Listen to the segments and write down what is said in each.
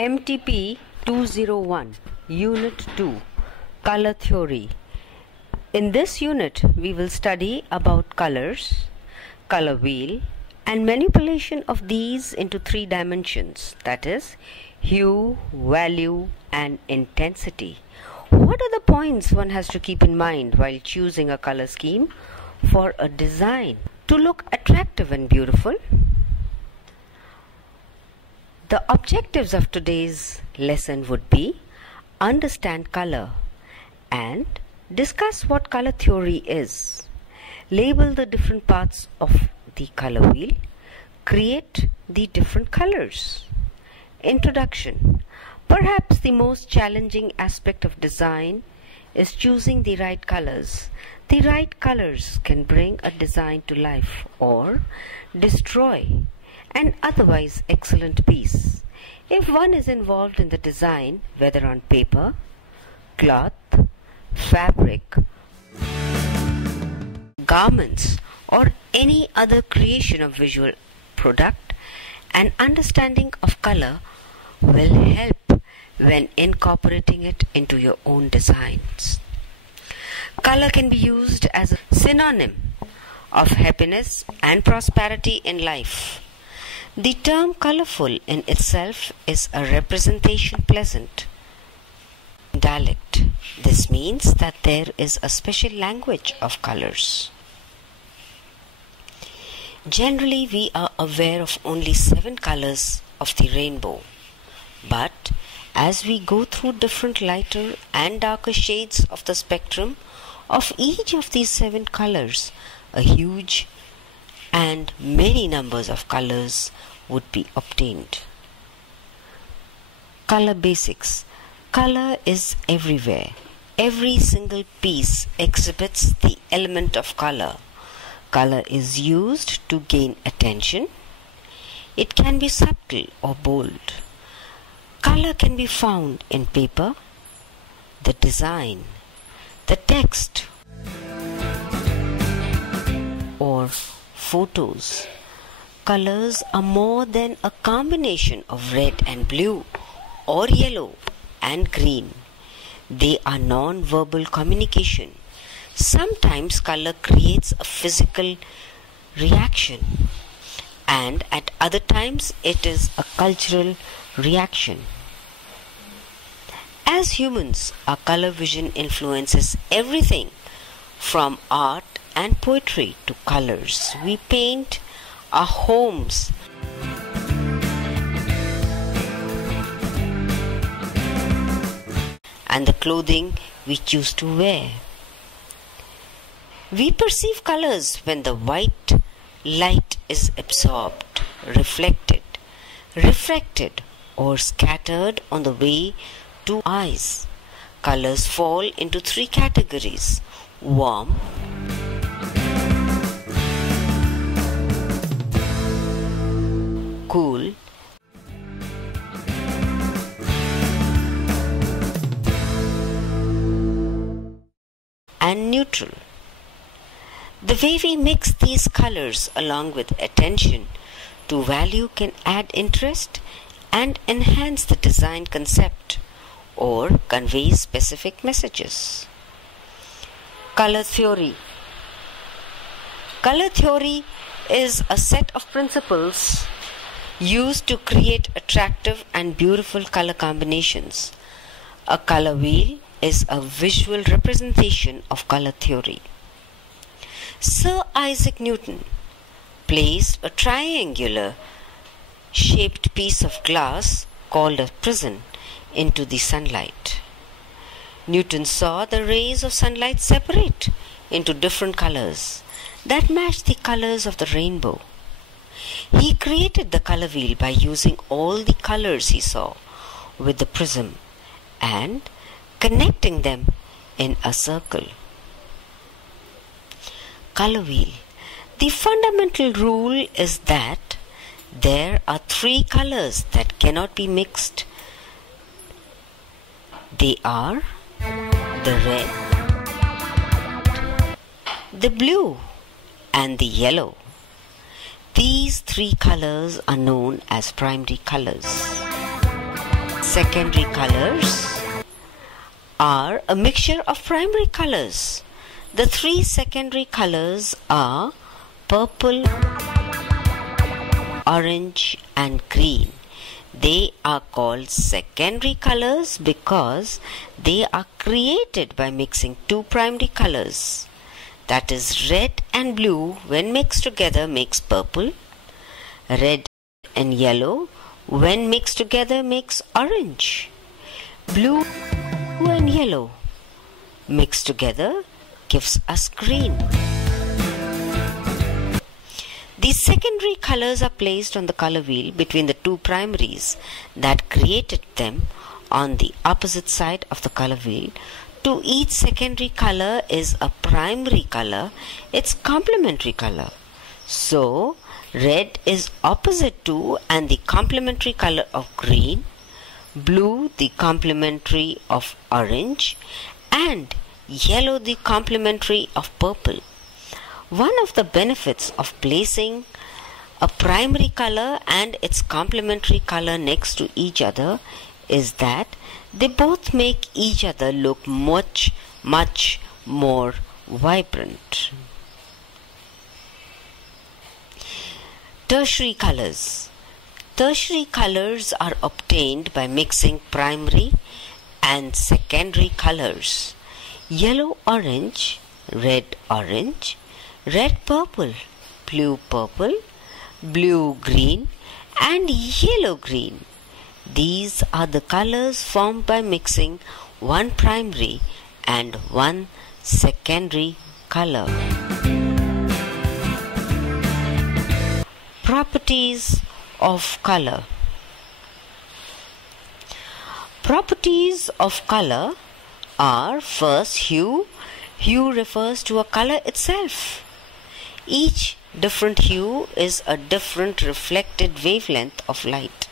MTP 201 Unit 2 Color Theory. In this unit we will study about colors, color wheel and manipulation of these into three dimensions, that is hue, value and intensity. What are the points one has to keep in mind while choosing a color scheme for a design to look attractive and beautiful? The objectives of today's lesson would be understand color and discuss what color theory is, label the different parts of the color wheel, create the different colors. Introduction. Perhaps the most challenging aspect of design is choosing the right colors. The right colors can bring a design to life or destroy an otherwise excellent piece. If one is involved in the design, whether on paper, cloth, fabric, garments, or any other creation of visual product, an understanding of color will help when incorporating it into your own designs. Color can be used as a synonym of happiness and prosperity in life. The term colorful in itself is a representation pleasant dialect. This means that there is a special language of colors. Generally, we are aware of only 7 colors of the rainbow. But as we go through different lighter and darker shades of the spectrum of each of these 7 colors, a huge and many numbers of colors would be obtained. Color basics. Color is everywhere. Every single piece exhibits the element of color. Color is used to gain attention. It can be subtle or bold. Color can be found in paper, the design, the text, or photos. Colors are more than a combination of red and blue or yellow and green. They are non-verbal communication. Sometimes color creates a physical reaction, and at other times it is a cultural reaction. As humans, our color vision influences everything from art and poetry to colors. We paint our homes and the clothing we choose to wear. We perceive colors when the white light is absorbed, reflected, refracted, or scattered on the way to eyes. Colors fall into 3 categories: warm, cool, and neutral. The way we mix these colors along with attention to value can add interest and enhance the design concept or convey specific messages. Color theory. Color theory is a set of principles used to create attractive and beautiful color combinations. A color wheel is a visual representation of color theory. Sir Isaac Newton placed a triangular shaped piece of glass called a prism into the sunlight. Newton saw the rays of sunlight separate into different colors that matched the colors of the rainbow. He created the color wheel by using all the colors he saw with the prism and connecting them in a circle. Color wheel. The fundamental rule is that there are 3 colors that cannot be mixed. They are the red, the blue, and the yellow. These 3 colors are known as primary colors. Secondary colors are a mixture of primary colors. The three secondary colors are purple, orange and green. They are called secondary colors because they are created by mixing two primary colors. That is, red and blue when mixed together makes purple. Red and yellow when mixed together makes orange. Blue and yellow mixed together gives us green. These secondary colors are placed on the color wheel between the two primaries that created them on the opposite side of the color wheel. To each secondary color is a primary color, its complementary color. So, red is opposite to and the complementary color of green, blue the complementary of orange, and yellow the complementary of purple. One of the benefits of placing a primary color and its complementary color next to each other is that they both make each other look much more vibrant. Tertiary colors. Tertiary colors are obtained by mixing primary and secondary colors. Yellow orange, red orange, red purple, blue purple, blue green and yellow green. These are the colors formed by mixing one primary and one secondary color. Properties of color. Properties of color are first hue. Hue refers to a color itself. Each different hue is a different reflected wavelength of light.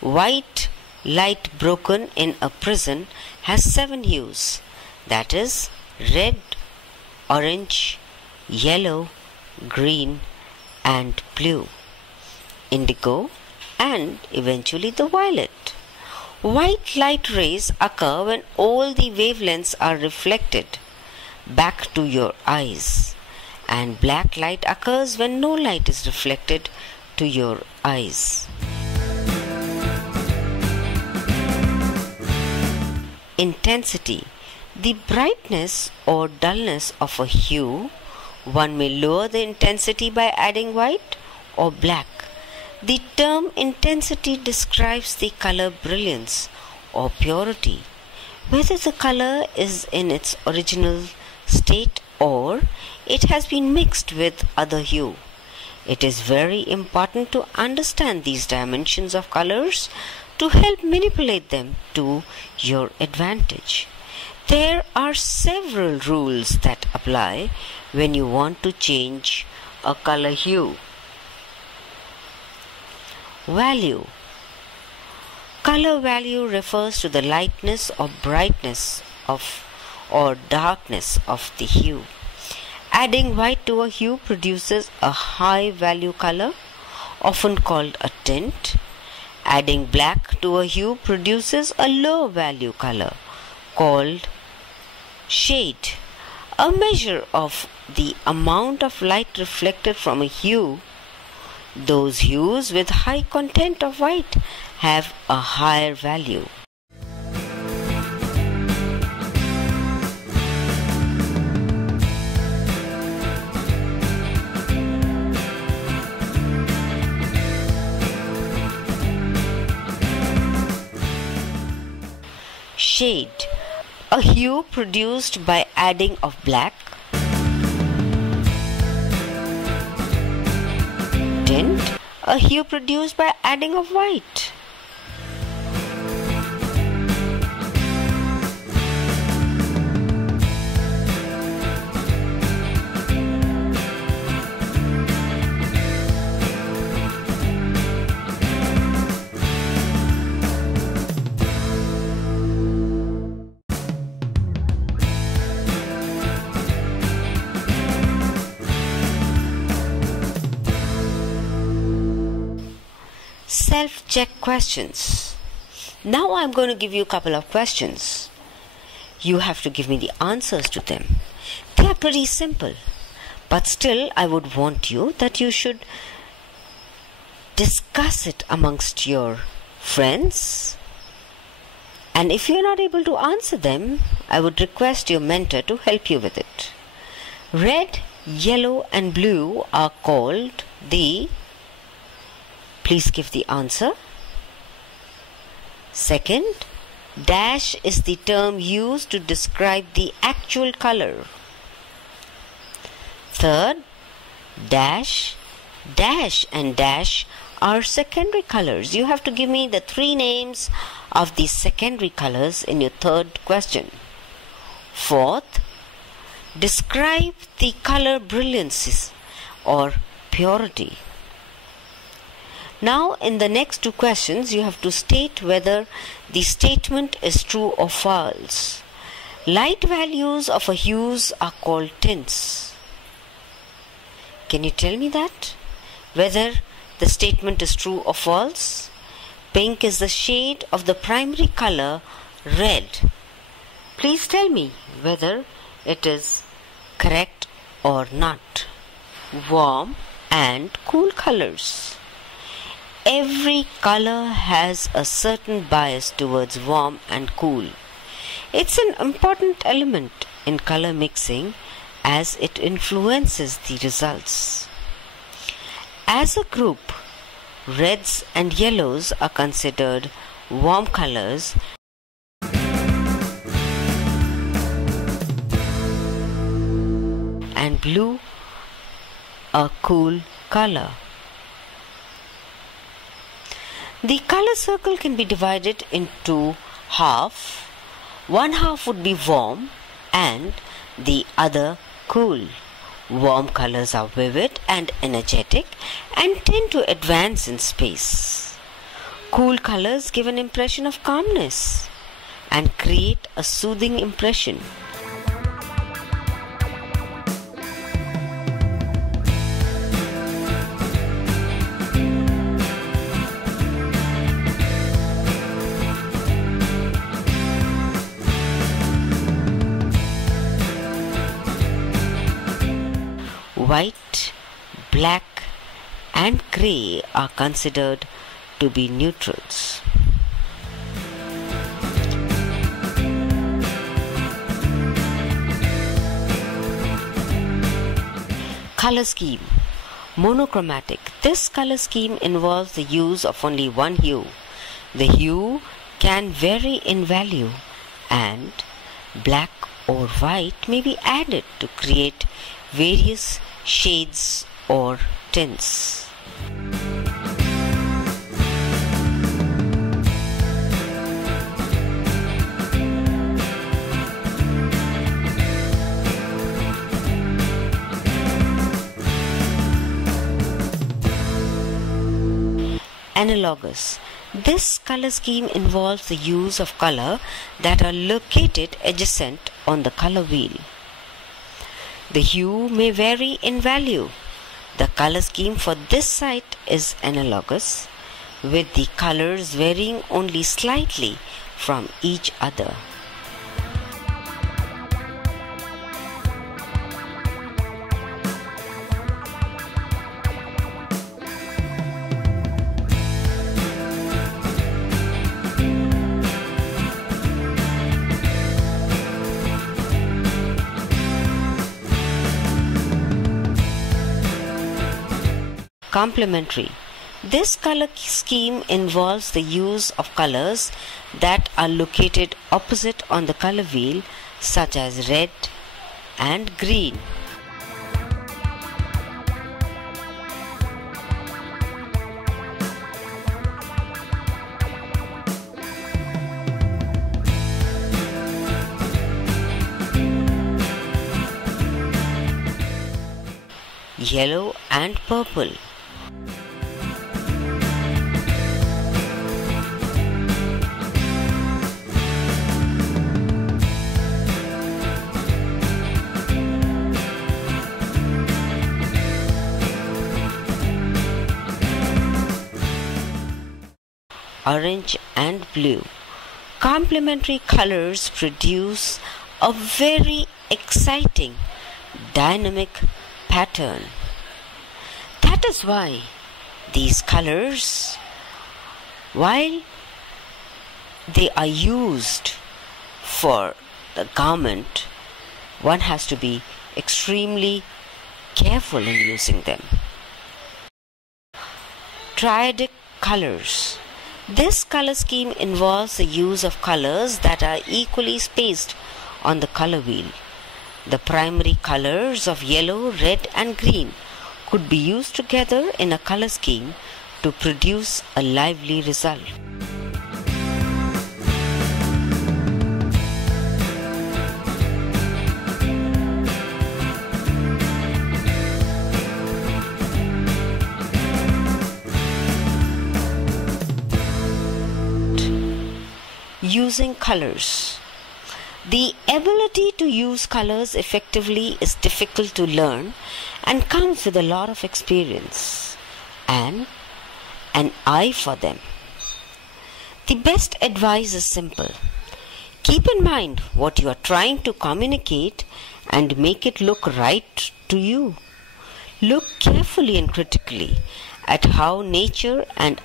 White light broken in a prism has 7 hues, that is, red, orange, yellow, green and blue, indigo and eventually the violet. White light rays occur when all the wavelengths are reflected back to your eyes, and black light occurs when no light is reflected to your eyes. Intensity. The brightness or dullness of a hue. One may lower the intensity by adding white or black. The term intensity describes the color brilliance or purity, whether the color is in its original state or it has been mixed with other hue. It is very important to understand these dimensions of colors to help manipulate them to your advantage. There are several rules that apply when you want to change a color hue. Value. Color value refers to the lightness or brightness of or darkness of the hue. Adding white to a hue produces a high value color, often called a tint. Adding black to a hue produces a low value color, called shade. A measure of the amount of light reflected from a hue. Those hues with high content of white have a higher value. Shade. A hue produced by adding of black. Tint. A hue produced by adding of white. Self-check questions. Now I'm going to give you a couple of questions. You have to give me the answers to them. They are pretty simple, but still I would want you that you should discuss it amongst your friends. And if you're not able to answer them, I would request your mentor to help you with it. Red, yellow and blue are called the... Please give the answer. Second, dash is the term used to describe the actual color. Third, dash, dash and dash are secondary colors. You have to give me the 3 names of the secondary colors in your third question. Fourth, describe the color brilliancy or purity. Now in the next 2 questions you have to state whether the statement is true or false. Light values of a hues are called tints. Can you tell me that? Whether the statement is true or false? Pink is the shade of the primary color red. Please tell me whether it is correct or not. Warm and cool colors. Every color has a certain bias towards warm and cool. It's an important element in color mixing as it influences the results. As a group, reds and yellows are considered warm colors and blue a cool color. The color circle can be divided into half. One half would be warm and the other cool. Warm colors are vivid and energetic and tend to advance in space. Cool colors give an impression of calmness and create a soothing impression. White, black and grey are considered to be neutrals. Color scheme. Monochromatic. This color scheme involves the use of only one hue. The hue can vary in value and black or white may be added to create various shades or tints. Analogous. This color scheme involves the use of color that are located adjacent on the color wheel. The hue may vary in value. The color scheme for this site is analogous, with the colors varying only slightly from each other. Complementary. This color scheme involves the use of colors that are located opposite on the color wheel, such as red and green. Yellow and purple. orange and blue, complementary colors produce a very exciting, dynamic pattern. That is why these colors, while they are used for the garment, one has to be extremely careful in using them. Triadic colors. This color scheme involves the use of colors that are equally spaced on the color wheel. The primary colors of yellow, red and green could be used together in a color scheme to produce a lively result. Using colors. The ability to use colors effectively is difficult to learn and comes with a lot of experience and an eye for them. The best advice is simple. Keep in mind what you are trying to communicate and make it look right to you. Look carefully and critically at how nature and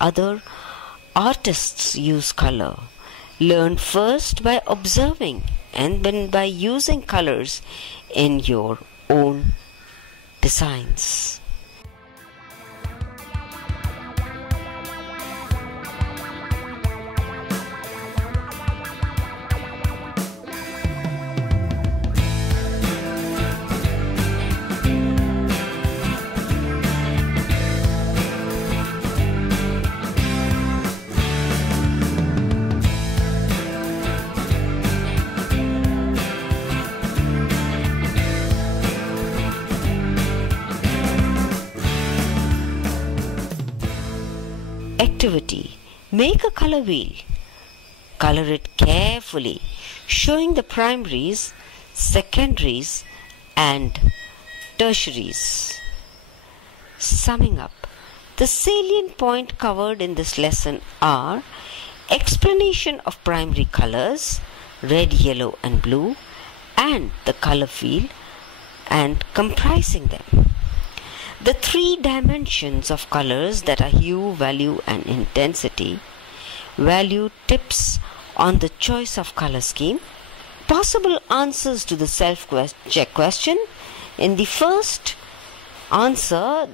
other artists use color. Learn first by observing and then by using colors in your own designs. Activity. Make a color wheel. Color it carefully, showing the primaries, secondaries and tertiaries. Summing up, the salient point covered in this lesson are explanation of primary colors, red, yellow and blue, and the color wheel and comprising them. The three dimensions of colors that are hue, value and intensity. Value tips on the choice of color scheme. Possible answers to the self-check question. In the first answer,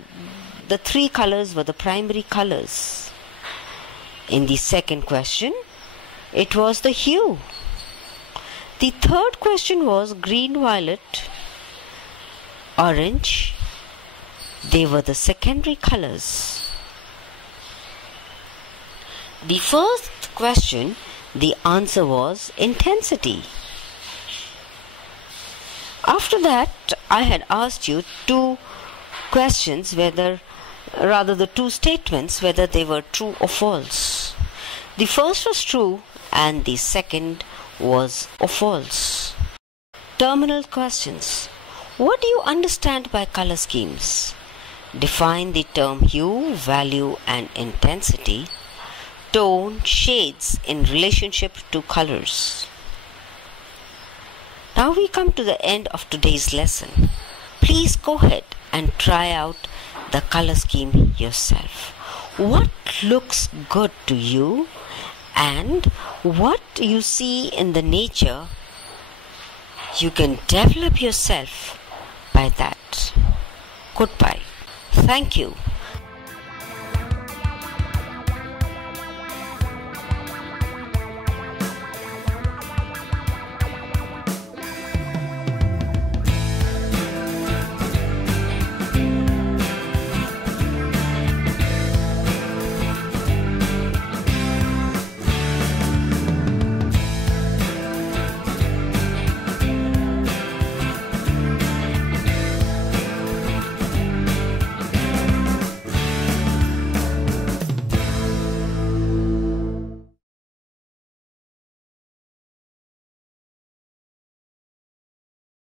the three colors were the primary colors. In the second question, it was the hue. The third question was green, violet, orange. They were the secondary colors. The first question, the answer was intensity. After that, I had asked you two questions, the two statements, whether they were true or false. The first was true and the second was false. Terminal questions. What do you understand by color schemes? Define the term hue, value and intensity. Tone, shades in relationship to colors. Now we come to the end of today's lesson. Please go ahead and try out the color scheme yourself. What looks good to you and what you see in the nature, you can develop yourself by that. Goodbye. Thank you.